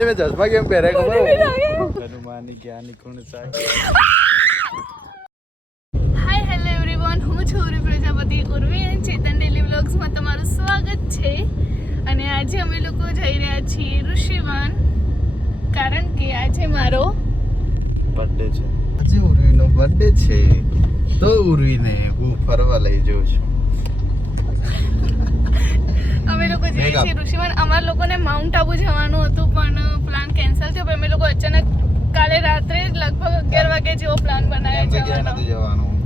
मैं चश्मा केम पहरे खबर हनुमानी ज्ञानी गुण साई હાય હેલો એવરીવન હું છું ઉર્વી પ્રજાપતિ ઉર્વી એન્ડ ચેતન ડેલી વ્લોગ્સમાં તમારું સ્વાગત છે અને આજે અમે લોકો જઈ રહ્યા છીએ ઋષિવન કારણ કે આજે મારો બર્થડે છે આજે ઉર્વીનો બર્થડે છે તો ઉર્વીને હું ફરવા લઈ જઉં છું અમે લોકો જઈએ છીએ ઋષિવન અમારા લોકોને માઉન્ટ આબુ જવાનું હતું પણ પ્લાન કેન્સલ થયો પણ અમે લોકો અચાનક કાલે રાત્રે લગભગ 11 વાગે જેવો પ્લાન બનાવ્યો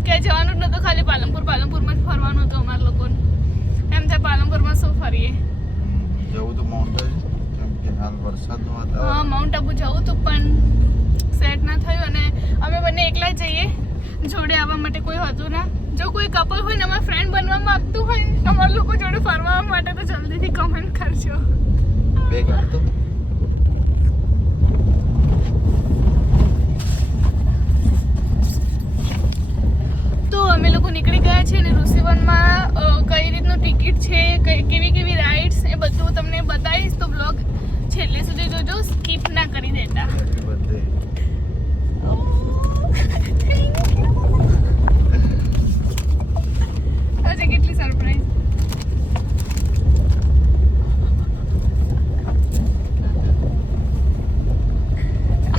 કે જવાનું જ નતું ખાલી પાલનપુરમાં જ ફરવાનું હતું અમારા લોકોને એમ થાય પાલનપુરમાં શું ફરીએ જવું તો માઉન્ટ કેમ કે હાલ વરસાદનું વાતાવરણ હા માઉન્ટ આબુ જવું હતું પણ સેટ ના થયું અને અમે બંને એકલા જઈએ જોડે આવવા માટે કોઈ હતું ના જો કોઈ કપલ હોય ને અમારા ફ્રેન્ડ બનવા માંગતું હોય અમારા લોકો જોડે ફરવા માટે તો જલ્દીથી કમેન્ટ કરજો બે ગાડી તો અમે લોકો નીકળી ગયા છે અને ઋષિવનમાં કઈ રીતનું ટિકિટ છે કેવી કેવી રાઇડ્સ એ બધું તમને બતાવીશ તો બ્લોગ છેલ્લે સુધી જોજો સ્કીપ ના કરી દેતા આજે કેટલી સરપ્રાઈઝ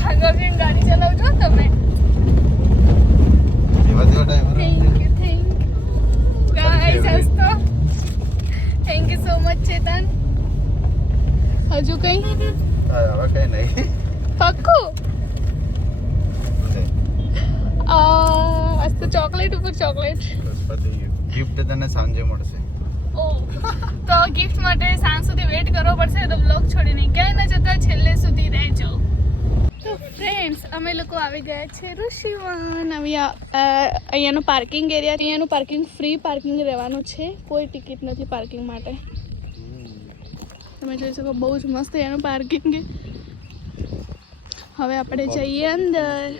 આગળ જઈને ગાડી ચલાવજો તમે થેન્ક યુ સો મચ ચેતન હજુ કઈ હવે કઈ નહીં પાક્કું આજ તો ચોકલેટ ઉપર ચોકલેટ ગિફ્ટ તને સાંજે મળશે ઓ તો ગિફ્ટ માટે સાંજ સુધી વેઇટ કરવો પડશે તો બ્લોગ છોડીને ક્યાંય ન જતા છેલ્લે સુધી રહેજો તો ફ્રેન્ડ્સ અમે લોકો આવી ગયા છે ઋષિવન અહીંયાનું પાર્કિંગ એરિયા અહીંયાનું પાર્કિંગ ફ્રી પાર્કિંગ રહેવાનું છે કોઈ ટિકિટ નથી પાર્કિંગ માટે તમે જોઈ શકો બહુ જ મસ્ત એનું પાર્કિંગ હવે આપણે જઈએ અંદર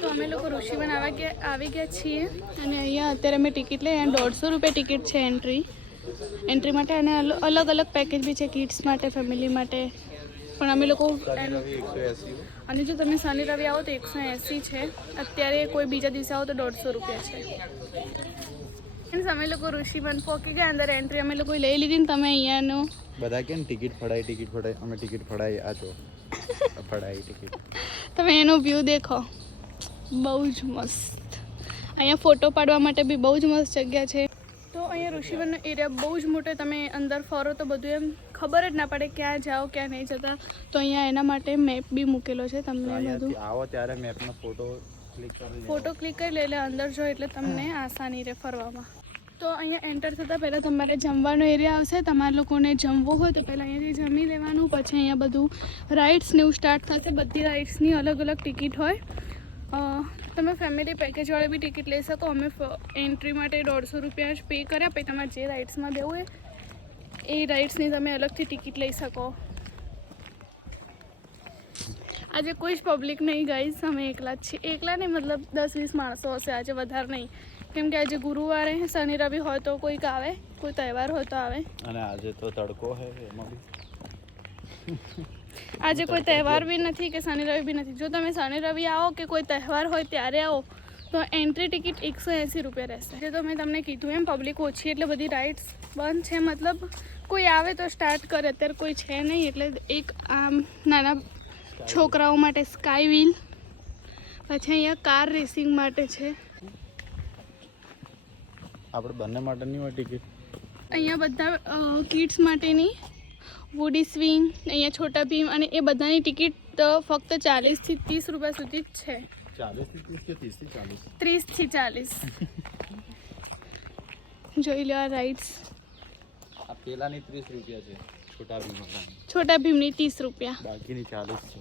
તો અમે લોકો ઋષિવન આવી ગયા છીએ અને અહીંયા અત્યારે અમે ટિકિટ લઈએ ₹150 ટિકિટ છે એન્ટ્રી માટે અને અલગ અલગ પેકેજ બી છે કિડ્સ માટે ફેમિલી માટે પણ અમે લોકો અને જો તમે શનિ રવિ આવો તો 180 છે અત્યારે કોઈ બીજા દિવસે આવો તો ₹150 છે અમે લોકો ઋષિવન પહોંચી ગયા અંદર એન્ટ્રી અમે લોકો લઈ લીધી ને તમે અહીંયાનું બધા કેમ ટિકિટ ફડાઈ અમે ટિકિટ ફડાઈ આ જો ફડાઈ ટિકિટ તમે એનો વ્યૂ દેખો બહુ જ મસ્ત અહીંયા ફોટો પાડવા માટે બી બહુ જ મસ્ત જગ્યા છે તો અહીંયા ઋષિવનનો એરિયા બહુ જ મોટો તમે અંદર ફરો તો બધું એમ ખબર જ ના પડે ક્યાં જાઓ ક્યાં નહીં જતા તો અહીંયા એના માટે મેપ બી મૂકેલો છે તમને બધું આવો ત્યારે મેપનો ફોટો ક્લિક કરી લે એટલે અંદર જો એટલે તમને આસાની રહે ફરવામાં તો અહીંયા એન્ટર થતાં પહેલાં તમારે જમવાનો એરિયા આવશે તમારા લોકોને જમવું હોય તો પહેલાં અહીંયાથી જમી લેવાનું પછી અહીંયા બધું રાઇડ્સને એવું સ્ટાર્ટ થશે બધી રાઇડ્સની અલગ અલગ ટિકિટ હોય તમે ફેમિલી પેકેજવાળી બી ટિકિટ લઈ શકો અમે એન્ટ્રી માટે ₹150 જ પે કર્યા પછી તમારે જે રાઇડ્સમાં દેવું હોય એ રાઇડ્સની તમે અલગથી ટિકિટ લઈ શકો આજે કોઈ જ પબ્લિક નહીં ગાઈઝ અમે એકલા જ છીએ એકલા નહીં મતલબ 10-20 માણસો હશે આજે વધારે નહીં કેમ કે આજે ગુરુવારે શનિ રવિ હોય તો કોઈક આવે કોઈ તહેવાર હોય તો આવે અને આજે તો તડકો હે એમાં બી આજે કોઈ તહેવાર બી નથી કે શનિ રવિ બી નથી જો તમે શનિ રવિ આવો કે કોઈ તહેવાર હોય ત્યારે આવો તો એન્ટ્રી ટિકિટ ₹180 રહેશે જે તો મેં તમને કીધું એમ પબ્લિક ઓછી એટલે બધી રાઇડ્સ બંધ છે મતલબ કોઈ આવે તો સ્ટાર્ટ કરે અત્યારે કોઈ છે નહીં એટલે એક આમ નાના છોકરાઓ માટે સ્કાય વ્હીલ પછી અહીંયા કાર રેસિંગ માટે છે આપણે બંને માટેની હોય ટિકિટ અહીંયા બધા કિડ્સ માટેની વુડી સ્વિંગ અહીંયા છોટા ભીમ અને એ બધાની ટિકિટ ફક્ત ₹40 થી ₹30 સુધી જ છે 40 થી 30 કે 30 થી 40 30 થી 40 જોઈ લો આ રાઇડ્સ આ પેલાની ₹30 છે છોટા ભીમની ₹30 બાકીની 40 છે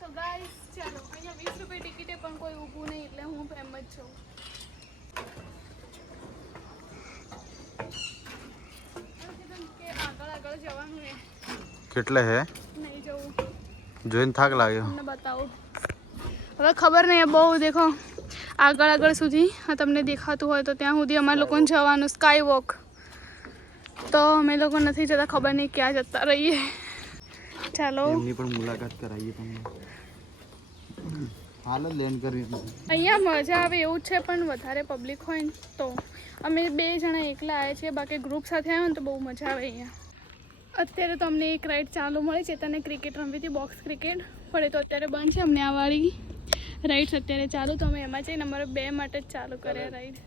તો ગાઈસ ચાલો અહીંયા ₹20 ટિકિટે પણ કોઈ ઊભું નહીં એટલે હું એમ જ છું આગળ જવાનું હે કેટલે હે નહીં જવું જોઈને થાક લાગ્યો તમને બતાવો હવે ખબર નહીં બહુ દેખો આગળ સુધી તમને દેખાતું હોય તો ત્યાં સુધી અમારા લોકોને જવાનું સ્કાય વોક તો અમે લોકો નથી જતા, ખબર નહીં ક્યાં જતા રહીએ. ચાલો એમની પણ મુલાકાત કરાવીએ તમને. હાલ જ લેન્ડ કરી અહીંયા મજા આવે એવું છે, પણ વધારે પબ્લિક હોય ને તો. અમે 2 જણા એકલા આવ્યા છીએ, બાકી ગ્રુપ સાથે આવ્યા ને તો બહુ મજા આવે અહીંયા. અત્યારે તો અમને એક રાઈડ ચાલુ મળી છે, તને ક્રિકેટ રમવી હતી, બોક્સ ક્રિકેટ, પણ એ તો અત્યારે બંધ છે. અમને આ વાળી રાઈડ્સ અત્યારે ચાલુ, તો અમે એમાં જઈને અમારે 2 માટે જ ચાલુ કર્યા રાઈડ.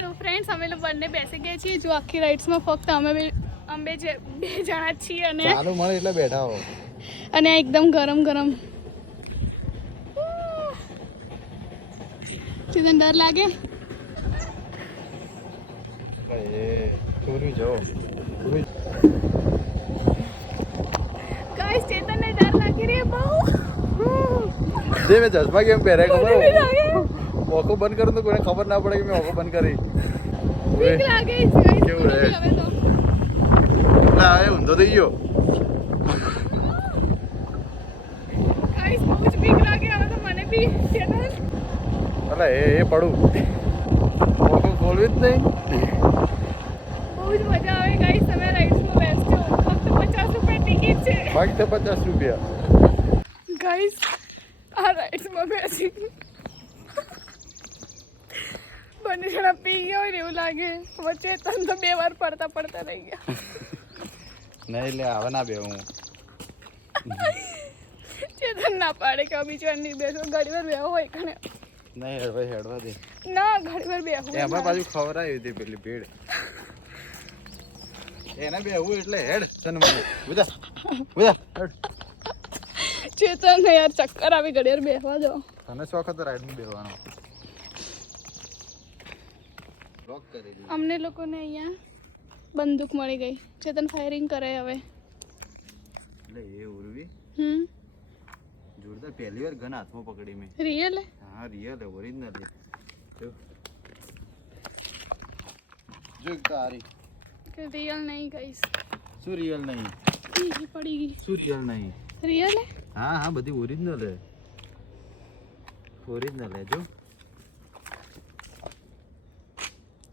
તો ફ્રેન્ડ્સ અમે લોકો બંને બેસી ગયા છીએ. જો આખી રાઈડ્સમાં ફક્ત અમે 2 જણા જ છીએ અને ચાલુ મળે એટલે બેઠા હો. અને આ એકદમ ગરમ ગરમ. ચેતન ડર લાગે? ગાઈસ ચેતનને ડર લાગી રહ્યો બહુ. દે મેં ચશ્મા કેમ પહેર્યા ખબર? ઓખો બંધ કરું તો કોઈને ખબર ના પડે કે મેં ઓખો બંધ કરી. બીક લાગે છે ગાઈસ. કેવું રહે? હવે તો ના એ ઊંધો થઈ ગયો. ગાઈસ બહુ જ બીક લાગે હવે તો મને બી. ચેતન અલા એ પડું ઓખો ખોલવી જ નહીં. બહુ જ મજા આવે ગાઈસ. તમે રાઈડ્સમાં બેસજો, ફક્ત 50 રૂપિયા ટિકિટ છે. ફક્ત 50 રૂપિયા. ગાઈસ આ રાઈડ્સમાં બેસી બંને જણા પી ગયા હોય ને એવું લાગે. વચ્ચે તન તો 2 વાર પડતા રહી ગયા. નહીં લે હવે ના બે હું ચેતન ના પાડે કે બીજી વાર નહીં બેસો. ઘણી વાર બેહો હોય કણે નહીં હેડવા દે. ના ઘણી વાર બેહો એમાં પાછું ખવડાવી હતી પેલી ભીડ એને બેહવું એટલે હેડ સન્માન ઉદા હેડ. ચેતન ને યાર ચક્કર આવી ઘડી વાર બેહવા દો. તને શોખ હતો રાઈડમાં બેહવાનો? લોક કરી દીધું. અમને લોકોને અહીંયા બંદૂક મળી ગઈ. ચેતન ફાયરિંગ કરે હવે. એટલે એ ઉર્વી જોરદાર પહેલી વાર ગન હાથમાં પકડી મેં. રિયલ હે? હા રિયલ ઓરિજિનલ જો તારી કે રિયલ નહીં ગાઈસ. શું રિયલ નહીં? ઈ પડી ગઈ. શું રિયલ નહીં? રિયલ હે? હા હા બધી ઓરિજિનલ હે. ઓરિજિનલ હે જો.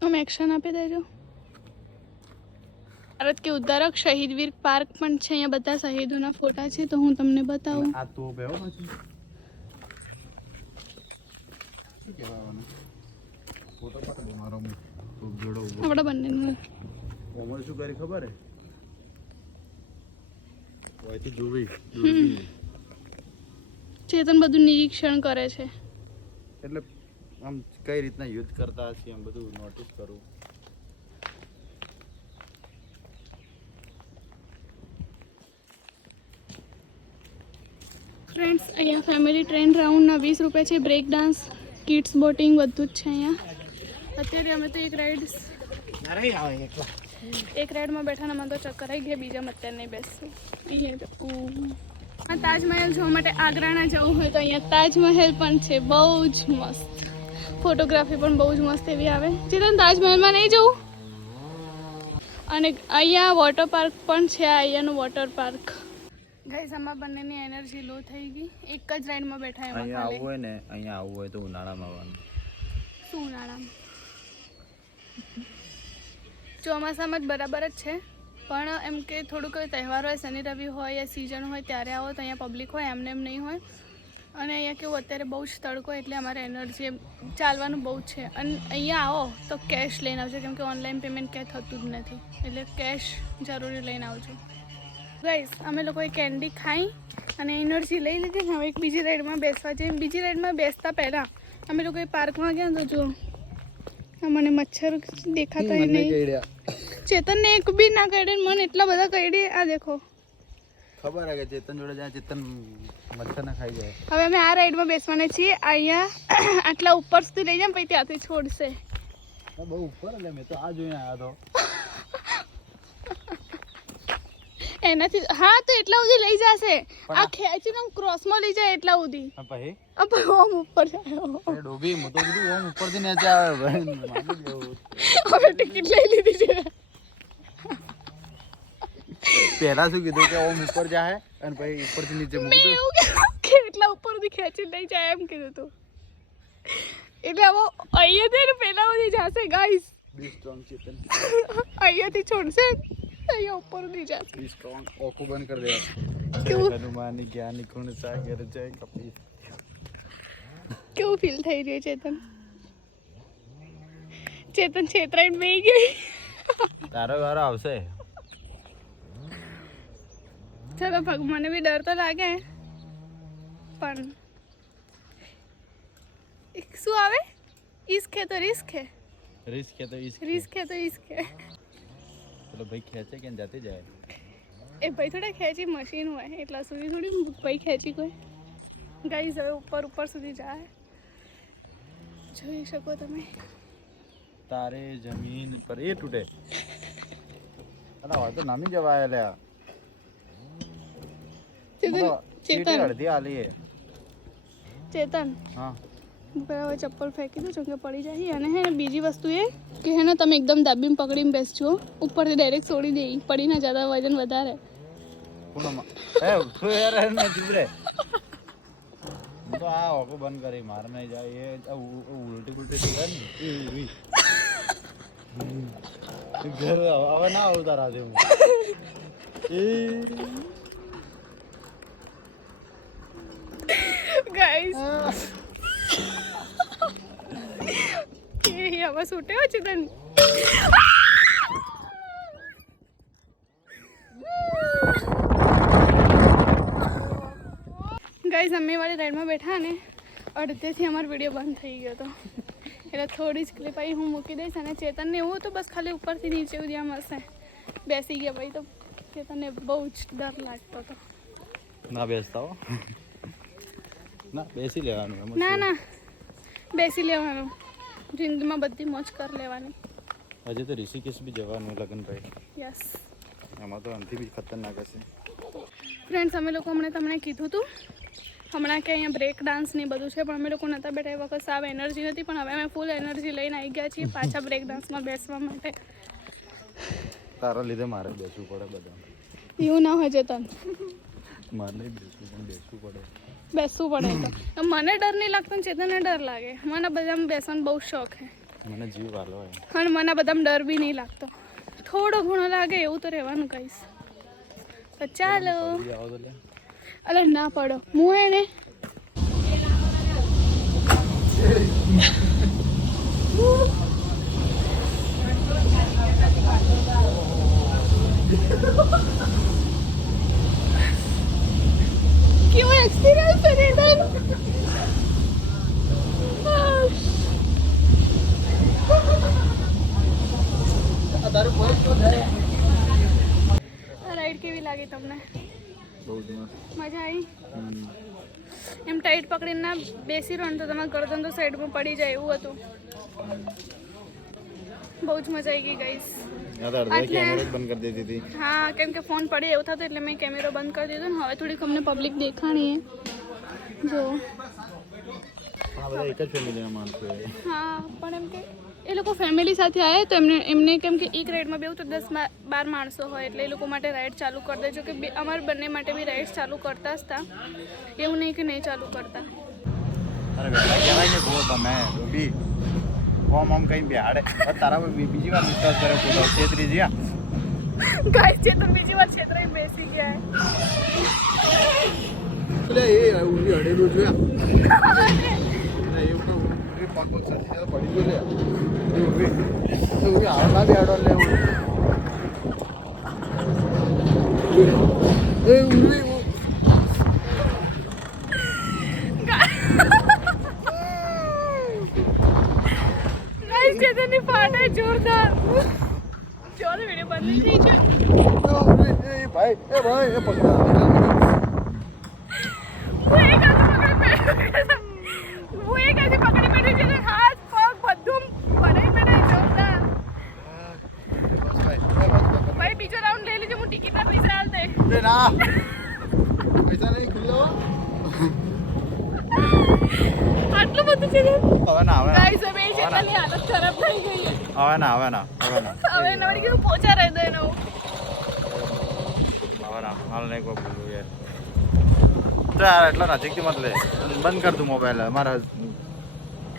हम एक्शन આપી દેજો. ભારત કે ઉદ્ધારક શહીદ વીર પાર્ક પણ છે. અહીંયા બધા શહીદોના ફોટા છે, તો હું તમને બતાવું. આ તો બેહો પછી શું કહેવાનું? ફોટો પકડ મારો હું ખૂબ જોડો ઉભો. આપણા બંનેનું ઓમર શું કરી ખબર હે? ઓયથી જોવી ચેતન બધું નિરીક્ષણ કરે છે. એટલે આમ કઈ રીતના યુદ્ધ કરતા હશે એમ બધું નોટિસ કરું. ફ્રેન્ડ્સ અહીંયા ફેમિલી ટ્રેન રાઉન્ડના 20 રૂપિયા છે. બ્રેક ડાન્સ, કિડ્સ બોટિંગ બધું જ છે અહીંયા. અત્યારે અમે તો એક રાઈડમાં બેઠા ને મને તો ચક્કર આવી ગયા. બીજામાં અત્યારે નહીં બેસશું. તાજમહેલ જોવા માટે આગ્રાના જવું હોય તો અહીંયા તાજમહેલ પણ છે. બહુ જ મસ્ત ફોટોગ્રાફી પણ બહુ જ મસ્ત એવી આવે. ચેતન તાજમહેલમાં નહીં જવું? અને અહીંયા વોટર પાર્ક પણ છે. અહીંયાનું વોટર પાર્ક. ગાઈસ આમાં બંનેની એનર્જી લો થઈ ગઈ. એક જ રાઈડમાં બેઠા એમાં અહીંયા આવવું હોય ને, અહીંયા આવવું હોય તો ઉનાળામાં આવવાનું. શું ઉનાળામાં? ચોમાસામાં જ બરાબર જ છે, પણ એમ કે થોડુંક તહેવાર હોય, શનિ રવિ હોય યા સિઝન હોય ત્યારે આવો તો અહીંયા પબ્લિક હોય, એમને એમ નહીં હોય. અને અહીંયા કેવું અત્યારે બહુ જ તડકો એટલે અમારે એનર્જી ચાલવાનું બહુ જ છે. અને અહીંયા આવો તો કેશ લઈને આવજો, કેમ કે ઓનલાઈન પેમેન્ટ ક્યાંય થતું જ નથી, એટલે કેશ જરૂરી લઈને આવજો. ગાઈસ અમે લોકોએ કેન્ડી ખાઈ અને એનર્જી લઈ લીધી ને હવે એક બીજી રાઈડમાં બેસવા જઈએ. બીજી રાઈડમાં બેસતા પહેલાં અમે લોકોએ પાર્કમાં ગયા તો જો મને મચ્છર દેખાતા નહીં. ચેતનને એક બી ના કરડે, મને એટલા બધા કરડે. આ દેખો ખબર હે કે ચેતન જોડે જાય ચેતન મચ્છર ના ખાઈ જાય. હવે અમે આ રાઈડમાં બેસવાના છીએ. અહીંયા આટલા ઉપર સુધી લઈ જાય પછી ત્યાંથી છોડશે. બહુ ઉપર એટલે મેં તો આ જોઈને આવ્યા તો એનાથી. હા તો એટલા સુધી લઈ જશે. આ ખેંચીને ક્રોસમાં લઈ જાય એટલા સુધી. પછી ઓમ ઉપર જાય. ડોબી હું તો કીધું ઓમ ઉપરથી નીચે આવે ભાઈ. હવે ટિકિટ લઈ લીધી છે. પહેલા શું કીધું કે ઓમ ઉપર જાય અને પછી ઉપરથી નીચે મૂકી દો. એવું કે એટલા ઉપરથી ખેંચી લઈ જાય એમ કીધું તું. એટલે હવે અહીંયાથી પેલા સુધી જશે ગાઈસ. બી સ્ટ્રોંગ ચેતન અહીંયાથી છોડશે અહીંયા ઉપર ઉડી જશે. બી સ્ટ્રોંગ ઓખો બંધ કરી દે. કેવું હનુમાની જ્ઞાન નિખુણ સાગર જય કપી. કેવું ફીલ થઈ રહ્યું ચેતન? ચેતન છેતરાઈને બેહી ગઈ. તારો વારો આવશે. ચલો ભગ મને બી ડર તો લાગે પણ શું આવે? ઈશ્ક હે તો રિસ્ક હે. રિસ્ક હે તો ઇશ્ક. રિસ્ક હે તો ઈશ્ક હે. ચલો ભાઈ ખેંચે કે જાતે જાય. એ ભાઈ થોડા ખેંચી મશીન હોય એટલા સુધી થોડી ભાઈ ખેંચી કોઈ. ગાઈસ હવે ઉપર સુધી જાય. જોઈ શકો તમે. તારે જમીન પર એ તૂટે. અરે હવે તો નામી જવાય લ્યા. ચેતન અડધી આલી ચેતન હા હવે ચપ્પલ ફેંકી દો ચંગે પડી જાય. અને હે બીજી વસ્તુ એ કે હે ને તમે એકદમ દાબીને પકડીને બેસજો. ઉપરથી ડાયરેક્ટ છોડી દે પડી ના જતા વજન વધારે. તો આ ઓકો બંધ કરી માર નહીં જાય એ ઉલટી પુલટી થઈ જાય ને ઘર હવે ના ઉતારા દે હું ગાઈસ કે હવે છૂટે હો ચેતન. ગાઈસ અમે વાળી રાઈડમાં બેઠા ને અડધેથી અમારો વિડીયો બંધ થઈ ગયો હતો એટલે થોડી જ ક્લિપ આવી હું મૂકી દઈશ. અને ચેતનને એવું હતું બસ ખાલી ઉપરથી નીચે સુધી આમ હશે બેસી ગયા ભાઈ તો ચેતનને બહુ જ ડર લાગતો હતો. ના બેસતા હો ના બેસી લેવાનું ના ના બેસી લેવાનું. જિંદગીમાં બધી મોજ કરી લેવાની. હજે તો ઋષિકેશ બી જવાનું લગન ભાઈ. યસ આમાં તો આનાથી બી ખતરનાક હશે. ફ્રેન્ડ્સ અમે લોકો હમણાં તમને કીધું હતું હમણાં કે અહીંયા બ્રેક ડાન્સ ને બધું છે પણ અમે લોકો નહોતા બેઠા એ વખત સાવ એનર્જી નથી પણ હવે અમે ફૂલ એનર્જી લઈને આવી ગયા છીએ પાછા બ્રેક ડાન્સમાં બેસવા માટે. તારા લીધે મારે બેસવું પડે બધા. એવું ના હોય ચેતન. મારે નહીં બેસવું પણ બેસવું પડે. બેસવું પડે તો મને ડર નહીં લાગતો ને ચેતનને ડર લાગે. મને બધામાં બેસવાનો બહુ શોખ છે મને જીવ વાલો હોય અને મને બધામાં ડર બી નહીં લાગતો. થોડો ઘણો લાગે એવું તો રહેવાનું કહીશ. તો ચાલો. અરે ના પડો હું એને કેવો એક્સપિરિયન્સ છે ચેતન. રાઈડ કેવી લાગી તમને? બહુ જ મસ્ત મજા આવી? એમ ટાઈટ પકડીને ના બેસી રહો ને તો તમારા ગરદન તો સાઈડમાં પડી જાય એવું હતું. બહુ જ મજા આવી ગઈ ગાઈસ. બંધ કરી દીધી હતી. હા કેમ કે ફોન પડે એવું થતું એટલે મેં કેમેરો બંધ કરી દીધો ને હવે થોડીક અમને પબ્લિક દેખાણી જો એક જ ફેમિલીના માણસો. હા પણ એમ કે એ લોકો ફેમિલી સાથે આવે તો એમને કેમ કે એક રાઈડમાં બેવું તો 10-12 માણસો હોય એટલે એ લોકો માટે રાઈડ ચાલુ કરી દેજો કે અમારા બંને માટે બી રાઈડ ચાલુ કરતા જ હતા એવું નહીં કે નહીં ચાલુ કરતા. અરે કહેવાય ને ગો તમે બી કોમ આમ કઈ બેહાડે તારા બીજી વાર વિશ્વાસ કરે તો છેતરી જ્યા ગાઈસ છે તો બીજી વાર છેતરાઈ બેસી ગયા એટલે એ ઉડી હડેલું જોયા એવું પગ સાથે પડી ગયો લે આવ ના બેહાડો લે એ ઉડી ચેતનની ફાટે જોરદાર. ચાલો વિડીયો બંધ થઈ છે. ભાઈ એ પકડા હું એક હાથે પકડી બેઠી છે હાથ પગ બધું ભરાઈ બેઠા જોરદાર. ભાઈ બીજો રાઉન્ડ લઈ લેજો હું ટિકિટના પૈસા હાલ દે. ના પૈસા નહીં ખુલ્લો આટલું બધું છે હવે ના ગાઈસ હવે ચેતનની હાલત ખરાબ થઈ ગઈ. હવે ના હવે નવડી કીધું પોચા રહી દે એનો. હવે ના હાલ નહીં કોઈ બોલું યાર ચાર એટલા નજીકથી મત લે બંધ કર તું મોબાઈલ મારા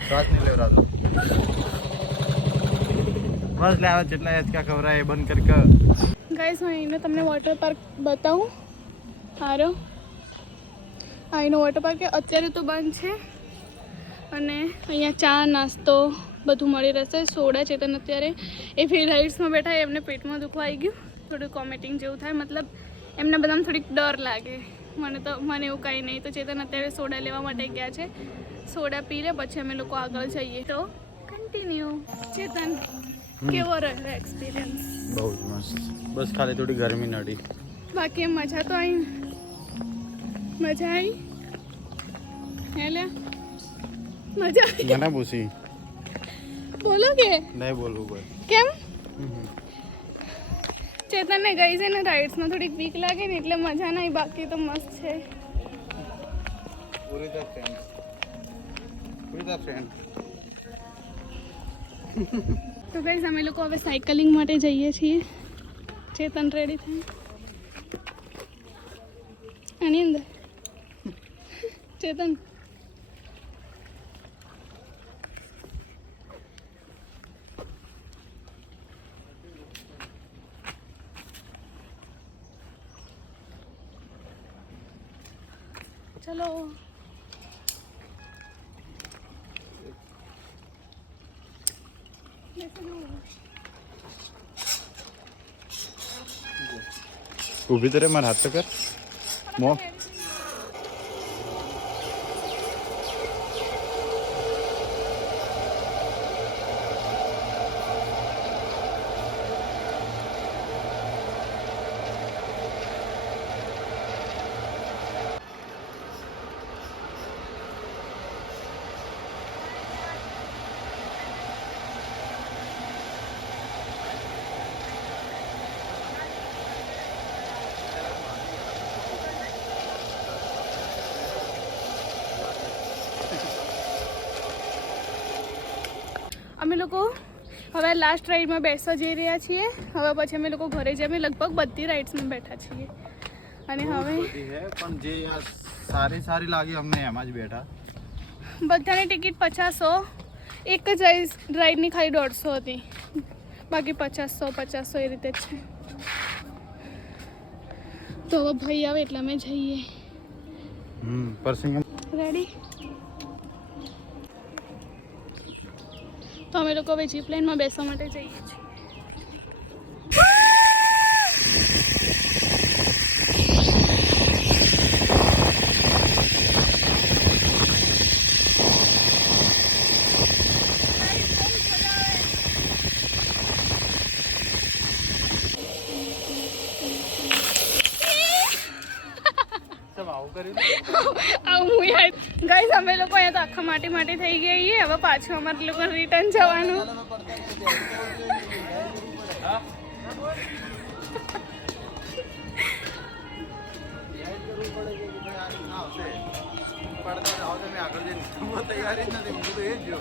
શ્વાસ નહીં લેવડાવતો બસ લે આવે જેટલા હિંચકા ખવરાય એ બંધ કરી કર. ગાઈસ હું અહીંનો તમને વોટર પાર્ક બતાવું. હારો અહીંનો વોટર પાર્ક અત્યારે તો બંધ છે અને અહીંયા ચા નાસ્તો બધું મળી રહેશે. સોડા ચેતન અત્યારે એ ફ્રી રાઇડ્સમાં બેઠા એમને પેટમાં દુખવા આવી ગયું, થોડું કોમેટિંગ જેવું થાય, મતલબ એમને બધાને થોડીક ડર લાગે. મને એવું કંઈ નહીં. તો ચેતન અત્યારે સોડા લેવા માટે ગયા છે. સોડા પી લે પછી અમે લોકો આગળ જઈએ. તો કન્ટિન્યુ. ચેતન કેવો રહ્યો એક્સપિરિયન્સ? બહુ જ મસ્ત. બસ ખાલી થોડી ગરમી નડી. બાકી એમ મજા તો આવી. મજા આવી હે લે મજા આવી. મને પૂછી બોલો કે નહીં બોલવું કોઈ. કેમ? ચેતનને ગઈ છે ને રાઇડ્સમાં થોડીક વીક લાગે ને એટલે મજા નહીં, બાકી તો મસ્ત છે. પૂરી ધ ફ્રેન્ડ. તો ગાઈસ અમે લોકો હવે સાયકલિંગ માટે જઈએ છીએ. ચેતન રેડી થાય આની અંદર. ચેતન ચલો. ઊભી તો રે, મારા હાથ તો કર. મો અમે લોકો હવે લાસ્ટ રાઈડમાં બેસવા જઈ રહ્યા છીએ. હવે પછી અમે લોકો ઘરે જઈએ. અમે લગભગ બધી રાઇડ્સમાં બેઠા છીએ અને હવે પણ જે સારી લાગી અમને એમાં જ બેઠા. બધાની ટિકિટ 500. એક જ રાઈડની ખાલી 150 હતી, બાકી 500 એ રીતે જ છે. તો હવે ભાઈ આવે એટલે અમે જઈએ. રેડી? તો અમે લોકો હવે જીપ લાઇનમાં બેસવા માટે જઈએ છીએ. ગાઈસ અમે લોકો અહીંયા તો આખા માટી થઈ ગયા. હવે પાછું અમારે લોકો રિટર્ન જવાનું. તૈયારી જ નથી, હું તો એ જ જો.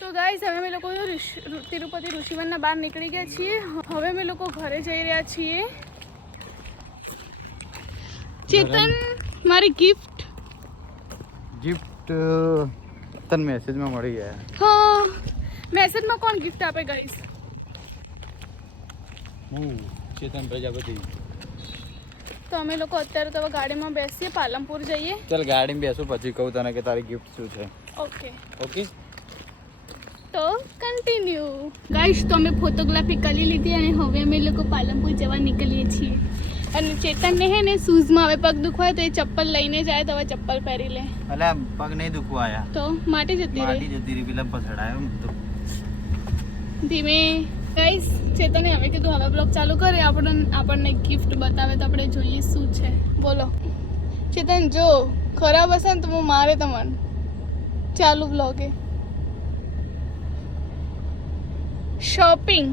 તો ગાઈસ હવે અમે લોકો તિરુપતિ ઋષિવનના બહાર નીકળી ગયા છીએ. હવે અમે લોકો ઘરે જઈ રહ્યા છીએ. ચેતન મારી ગિફ્ટ તને મેસેજમાં મળી ગયા. હા, મેસેજમાં કોણ ગિફ્ટ આપે ગાઈસ? હું ચેતન પ્રજાપતિ. તો અમે લોકો અત્યારે તો ગાડીમાં બેસીએ, પાલનપુર જઈએ. ચાલ ગાડીમાં બેસું પછી કહું તને કે તારી ગિફ્ટ શું છે. ઓકે તો કન્ટિન્યુ. ગાઈસ તો અમે ફોટોગ્રાફી કરી લીધી અને હવે અમે લોકો પાલનપુર જવા નીકળીએ છીએ. અને ચેતનને હે ને શૂઝમાં હવે પગ દુખવાય તો એ ચપ્પલ લઈને જાય તો હવે ચપ્પલ પહેરી લે. અલા પગ નહીં દુખવા આયા તો માટી જતી રહી પેલા પછડાયો તો ધીમે. ગાઈસ ચેતને હવે કીધું હવે બ્લોગ ચાલુ કરે, આપણને ગિફ્ટ બતાવે તો આપણે જોઈએ શું છે. બોલો ચેતન, જો ખરાબ હશે ને તો હું મારે તમને ચાલુ બ્લોગે. શોપિંગ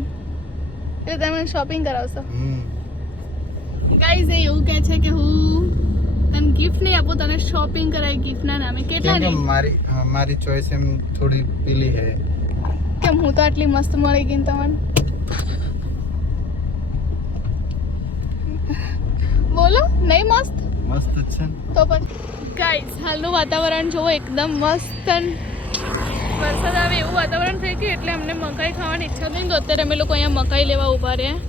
એટલે તમે શોપિંગ કરાવશો. ગાઈઝ એ એવું કહે છે કે હું તને ગિફ્ટ નહીં આપું, તને શોપિંગ કરાય ગિફ્ટના નામે. કેટલા નહીં? મારી ચોઈસ એમ થોડી પેલી હે કે હું હું તો આટલી મસ્ત મળી ગઈ ને તમને. બોલો નહીં મસ્ત મસ્ત જ છે તો પછી ગાઈસ હાલનું વાતાવરણ જોવો એકદમ મસ્ત અને વરસાદ આવે એવું વાતાવરણ થઈ ગયું એટલે અમને મકાઈ ખાવાની ઈચ્છા થઈ તો અત્યારે અમે લોકો અહીંયા મકાઈ લેવા ઊભા રહ્યા.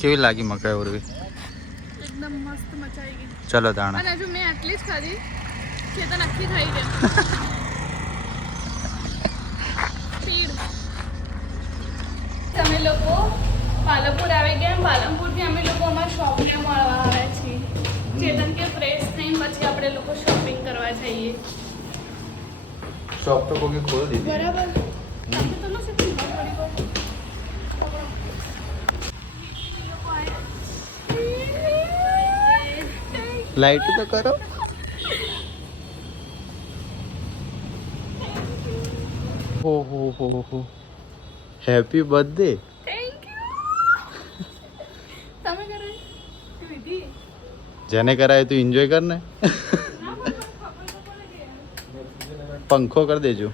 કેવી લાગી મકાઈ ઉર્વી? એકદમ મસ્ત મચાઈ ગઈ. ચલો દાણા. અને હજુ મેં આટલી જ ખાધી ચેતન આખી ખાઈ ગયા. સ્પીડ. અમે લોકો પાલનપુર આવી ગયા. પાલનપુરથી અમે લોકો અમારા શોપને મળવા આવ્યા છીએ. ચેતન કે ફ્રેશ થઈને પછી આપણે લોકો શોપિંગ કરવા જઈએ. શોપ તો કોઈ ખોલ દીધી બરાબર. તમે તો નથી થોડી લાઈટ તો કરો. હો હેપી બર્થડે. Thank you. તમે કરો વિધિ જેને કરાય તું એન્જોય કર ને. પંખો કરી દેજો.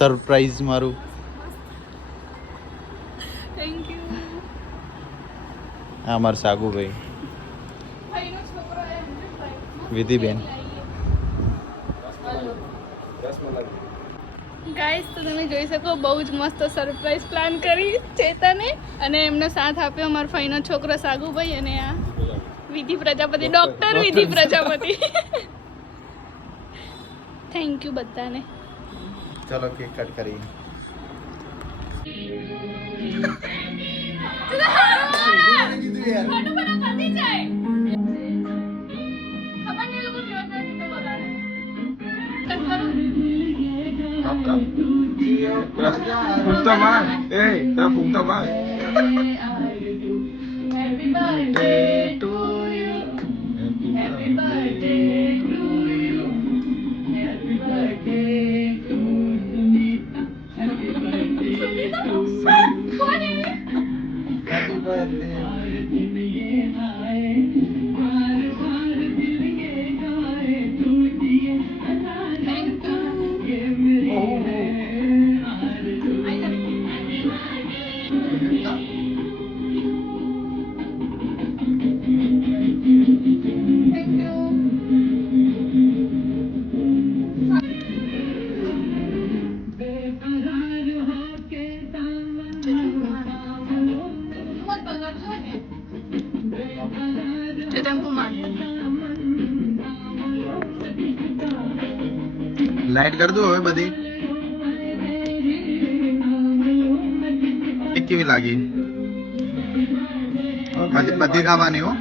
સરપ્રાઈઝ મારું. Thank you. આ અમારા સાગુભાઈ ભાઈનો છોકરો એમ વિધિબેન. ગાઈસ તો તમે જોઈ શકો બહુ જ મસ્ત સરપ્રાઈઝ પ્લાન કરી ચેતને અને એમનો સાથ આપ્યો અમારા ફઈનો છોકરો સાગુભાઈ અને આ વિધિ પ્રજાપતિ ડોક્ટર વિધિ પ્રજાપતિ. થેન્ક યુ બધાને. ચલો કેક કટ કરી. Punta más, la punta más. Happy birthday to you. Happy birthday to you. Happy birthday to you. Happy birthday to you. Happy birthday. Light કર દો હવે બધી. કેવી લાગી? બધી ખાવાની હો.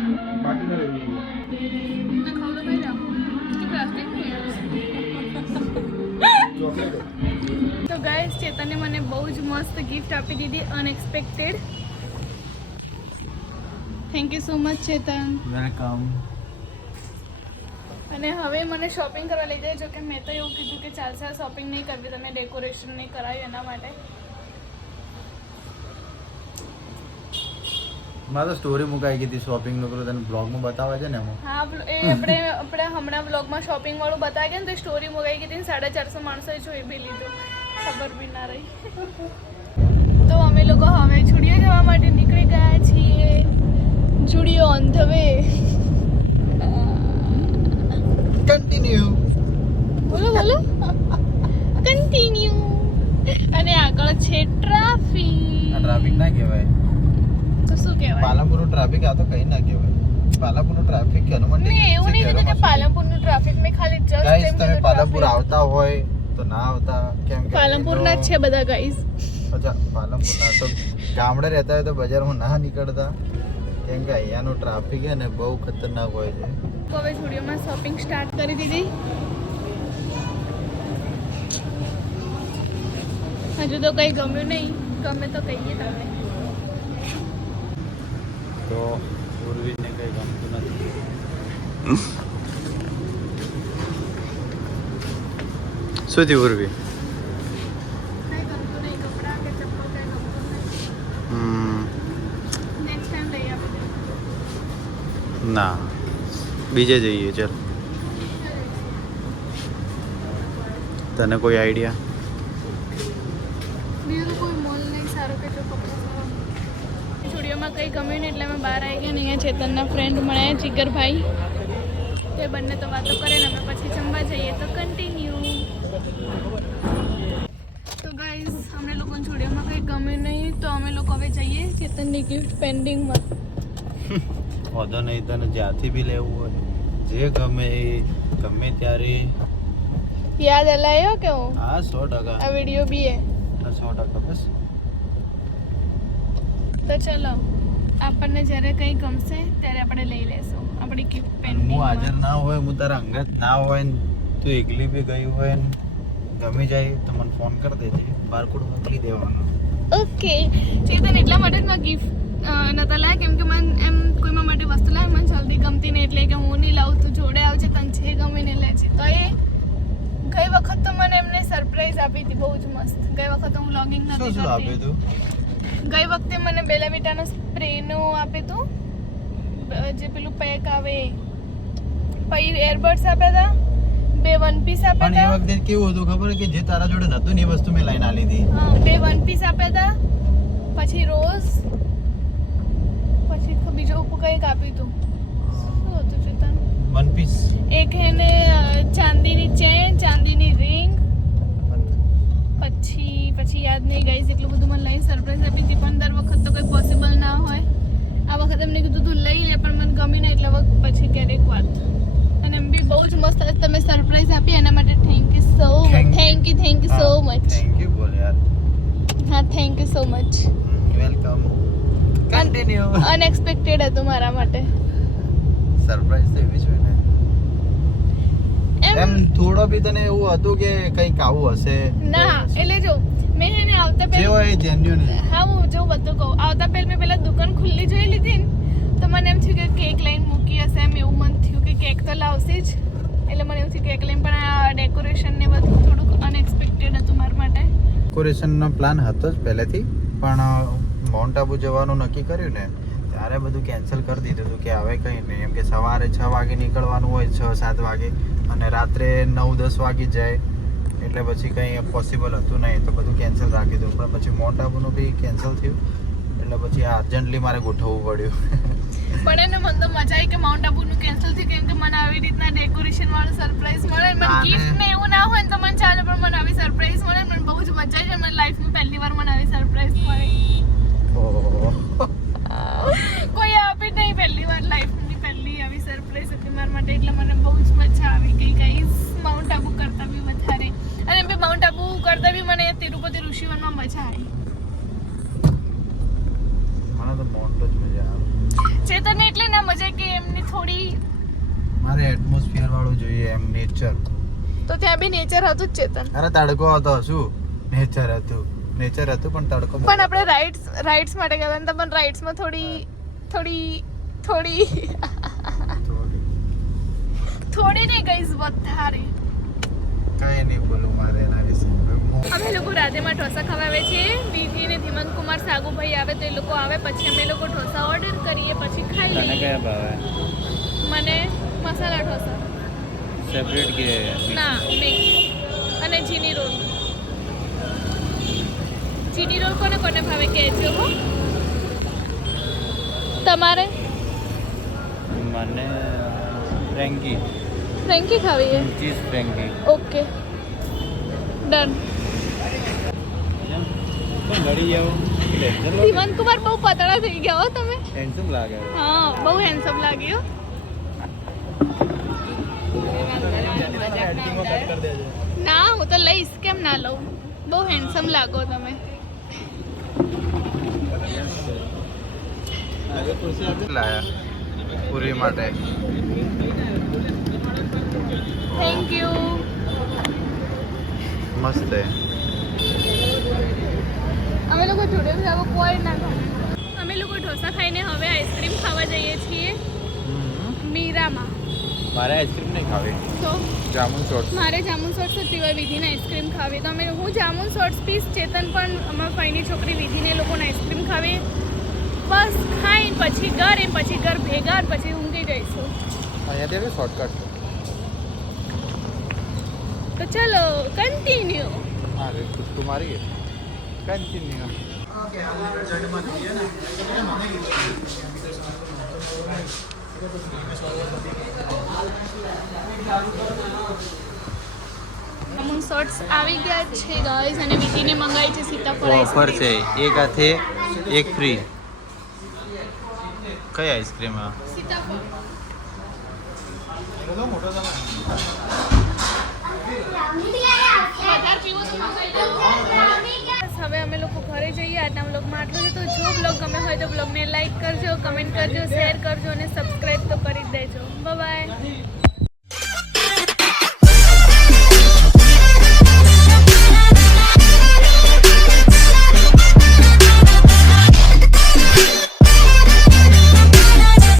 તો ગાઈસ ચેતને મને બહુ જ મસ્ત ગિફ્ટ આપી દીધી unexpected. Thank you so much Chetan. Welcome. અને હવે મને શોપિંગ કરવા લઈ જાય. જો કે મેં તો એવું કીધું કે ચાલશે શોપિંગ નહીં કરવી તમે ડેકોરેશન નહીં કરાવ્યું એના માટે. મારે તો સ્ટોરી મુકાઈ ગઈ હતી શોપિંગ નું. પેલું તને બ્લોગમાં બતાવે છે ને એમાં. હા એ આપણે હમણાં બ્લોગમાં શોપિંગ વાળું બતાવી ગયા ને તો સ્ટોરી મુકાઈ ગઈ હતી ને 450 માણસોએ જોઈ બી લીધું. ખબર બી ના રહી. તો અમે લોકો હવે જુડિયો જવા માટે નીકળી ગયા છીએ. Zudio on the way. Continue. બોલો બોલો કન્ટિન્યુ. અને આગળ છે ટ્રાફિક. ટ્રાફિક ના કહેવાય તો શું કહેવાય? પાલનપુરનું ટ્રાફિક આ તો કઈ ના કહેવાય. પાલનપુરનું ટ્રાફિક હનુમાન નહીં એવું નહીં કીધું કે પાલનપુરનું ટ્રાફિક મેં ખાલી જસ્ટ ગાઈસ તમે પાલનપુર આવતા હોય તો ના આવતા કેમ કે પાલનપુરના જ છે બધા ગાઈસ. અચ્છા પાલનપુરના તો ગામડે રહેતા હોય તો બજારમાં ના નીકળતા કેમ કે અહીંયાનું ટ્રાફિક છે ને બહુ ખતરનાક હોય છે. તો હવે સ્ટુડિયોમાં શોપિંગ સ્ટાર્ટ કરી દીધી. હજુ તો કંઈ ગમ્યું નહીં. ગમે તો કહીએ તમે. તો પૂર્વીને કંઈ ગમતું નથી. શું થયું પૂર્વી? કંઈ ગમતું નહીં. કપડાં કે ચપ્પલ કંઈ ગમતું નહીં. નેક્સ્ટ ટાઈમ લઈ આપી દે. ના બીજે જઈએ ચાલ. તને કોઈ આઈડિયા? બીજું તો કોઈ મોલ નહીં સારો કે જો કપડાં સ્ટુડિયોમાં કંઈ ગમ્યું નહીં એટલે અમે બહાર આવી ગયા ને અહીંયા ચેતનના ફ્રેન્ડ મળ્યા જીગરભાઈ. તે બંને તો વાતો કરે ને અમે પછી જમવા જઈએ તો કન્ટિન્યુ. તો ગાઈઝ અમને લોકોને સ્ટુડિયોમાં કંઈ ગમ્યું નહીં તો અમે લોકો હવે જઈએ ચેતનની ગિફ્ટ પેન્ડિંગમાં. વાંધો નહીં, તને જ્યાંથી બી લેવું હોય જે ગમે એ ગમે ત્યારે. યાદ અલાયો કે હું હા 100%. આ વિડીયો બી હે 100% બસ. તો ચલો આપણને જ્યારે કંઈ ગમશે ત્યારે આપણે લઈ લેશું આપણી ગિફ્ટ હું પેન્ડિંગ. હાજર ના હોય, હું તારા અંગત ના હોય ને તું એકલી બી ગઈ હોય ને ગમી જાય તો મને ફોન કરી દેજે, બારકોડ મોકલી દેવાનો. ઓકે ચેતન એટલા માટે જ મેં ગિફ્ટ નતા લાયા કેમ કે મને એમ કોઈમાં માટે વસ્તુ લાવે મને જલ્દી ગમતી નહીં એટલે કે હું નહીં લાવું તું જોડે આવજે તને જે ગમે ને લે છે. તો એ ગઈ વખત તો મને એમને સરપ્રાઈઝ આપી હતી બહુ જ મસ્ત. ગઈ વખત હું વ્લોગિંગ શું નથી શું આપ્યું કરતી. તું? ગઈ વખતે મને બેલા વિટાનો સ્પ્રેનું આપ્યું હતું જે પેલું પેક આવે, પછી એરબડ્સ આપ્યા હતા, 2 વન પીસ આપ્યા પણ એ હતા. વખતે કેવું હતું ખબર કે જે તારા જોડે નતું ને એ વસ્તુ મેં લઈને આલી હતી. હા 2 વન પીસ આપ્યા હતા, પછી રોઝ, પછી બીજું કંઈક આપ્યું હતું. શું હતું ચેતન? One piece. એક એને ચાંદીની ચેન, ચાંદીની રિંગ, પછી યાદ નહીં ગાઈઝ એટલું બધું મને લઈ સરપ્રાઈઝ આપી હતી પણ દર વખત તો કંઈ પોસિબલ ના હોય. આ વખત એમને કીધું તું લઈ લે પણ મને ગમી નહીં એટલે પછી ક્યારેક વાત. અને એમ બી બહુ જ મસ્ત તમે સરપ્રાઈઝ આપી એના માટે thank you so much. Thank you so much. Thank you બોલ યાર. હા thank you so much. Welcome. Continue. Unexpected હતું મારા માટે. સરપ્રાઈઝ તો એવી જ હોય ને. એમ થોડો બી તને એવું હતું કે કંઈક આવું હશે? ના એટલે જો મેં એને આવતા જે પહેલા હોય એ જેન્યુન. હા હું જો બધું કહું આવતા પહેલા મેં પહેલા દુકાન ખુલ્લી જોઈ લીધી ને તો મને એમ થયું કે કેક લઈને મૂકી હશે એમ એવું મન થયું કે કેક તો લાવશે જ એટલે મને એવું થયું કેક લઈને પણ આ ડેકોરેશન ને બધું થોડુંક અનએક્સપેક્ટેડ હતું મારા માટે. ડેકોરેશનનો પ્લાન હતો જ પહેલેથી પણ માઉન્ટ આબુ જવાનું નક્કી કર્યું ને ત્યારે બધું કેન્સલ કરી દીધું હતું કે હવે કંઈ નહીં, એમ કે સવારે 6 વાગે નીકળવાનું હોય 6-7 વાગે અને રાત્રે 9-10 વાગી જાય એટલે પછી કંઈ પોસિબલ હતું નહીં તો બધું કેન્સલ રાખી દીધું. પણ પછી માઉન્ટ આબુનું બી કેન્સલ થયું એટલે પછી અર્જન્ટલી મારે ગોઠવવું પડ્યું. પણ એને મને તો મજા આવી કે માઉન્ટ આબુનું કેન્સલ થયું કેમ કે મને આવી રીતના ડેકોરેશન વાળું સરપ્રાઈઝ મળે. મને ગિફ્ટ ને એવું ના હોય ને તો મને ચાલે પણ મને આવી સરપ્રાઈઝ મળે મને બહુ જ મજા આવી. મને લાઈફમાં પહેલી વાર મને આવી સરપ્રાઈઝ મળે. કોઈ આપી નહીં પહેલી વાર લાઈફની પહેલી આવી સરપ્રાઈઝ હતી મારા માટે એટલે મને બહુ જ મજા આવી ગઈ ગાઈઝ. માઉન્ટ આબુ કરતાં બી વધારે અને બી માઉન્ટ આબુ કરતાં બી મને તિરુપતિ ઋષિવનમાં મજા આવી. મને તો માઉન્ટ જ મજા આવે. ચેતન એટલે ના મજા કે એમની થોડી મારે એટમોસ્ફિયર વાળું જોઈએ એમ નેચર. તો ત્યાં બી નેચર હતું જ ચેતન. અરે તડકો હતો શું નેચર હતું પણ તડકો પણ આપણે રાઇડ્સ માટે ગયા હતા પણ રાઇડ્સમાં થોડી નહીં ગાઈઝ વધારે. કાંઈ નહીં બોલું મારે એના વિશે. અમે લોકો રાધેમાં ઢોસા ખવાવે છીએ. વિધિ અને ધીમંત કુમાર સાગુભાઈ આવે તો એ લોકો આવે પછી અમે લોકો ઢોસા ઓર્ડર કરીએ પછી ખાઈ તને લઈએ. કયા ભાવે? મને મસાલા ઢોસા સેપરેટ કે ના મિક્સ અને ચીની રોલ. ચીની રોલ કોને કોને ભાવે કહેજો હો. તમારે? મને ફ્રેન્કી ખાવી છે? Cheese frankie. Okay done. પણ લડી જાવ ધીમંત કુમાર બહુ પતળા થઈ ગયા હો તમે. હેન્ડસમ લાગે. હા બહુ હેન્ડસમ લાગ્યો. ના હું તો લઈશ કેમ ના લઉં. બહુ હેન્ડસમ લાગો તમે. લાયા પૂરી માટે. Thank you. મસ્ત હે. અમે લોકો જોડે આવું કોઈ ના ખાય. અમે લોકો ઢોસા ખાઈને હવે આઈસ્ક્રીમ ખાવા જઈએ છીએ મીરામાં. મારે આઈસ્ક્રીમ નહીં ખાવી, તો જામુન શોર્ટ્સ. મારે જામુન શોર્ટ્સ જ પીવા, વિધિને આઈસ્ક્રીમ ખાવી. તો અમે હું જામુન શોર્ટ્સ પીશ, ચેતન પણ અમારા ભાઈની છોકરી વિધિને એ લોકોને આઈસ્ક્રીમ ખાવી. બસ ખાઈને પછી ઘર એમ પછી ઘર ભેગા ને પછી ઊંઘી જઈશું. અહીંયાથી શોર્ટકટ તો ચલો કન્ટિન્યુ. હા રે કુટકુ મારી કન્ટિન્યુ. અમુક શોર્ટ્સ આવી ગયા છે ગાઈઝ અને વિકીને મંગાવી છે સીતાફળ ઓફર આઈસ્ક્રીમ. છે એક હાથે એક ફ્રી. કઈ આઈસ્ક્રીમ આ? સીતાફળ. વધારે પીવો તો મંગાવી દો. બસ હવે અમે લોકો ઘરે જઈએ. આજના વ્લોગમાં આટલું જ હતું. જો વ્લોગ ગમે હોય તો વ્લોગને લાઈક કરજો, કમેન્ટ કરજો, શેર કરજો અને સબસ્ક્રાઈબ તો કરી જ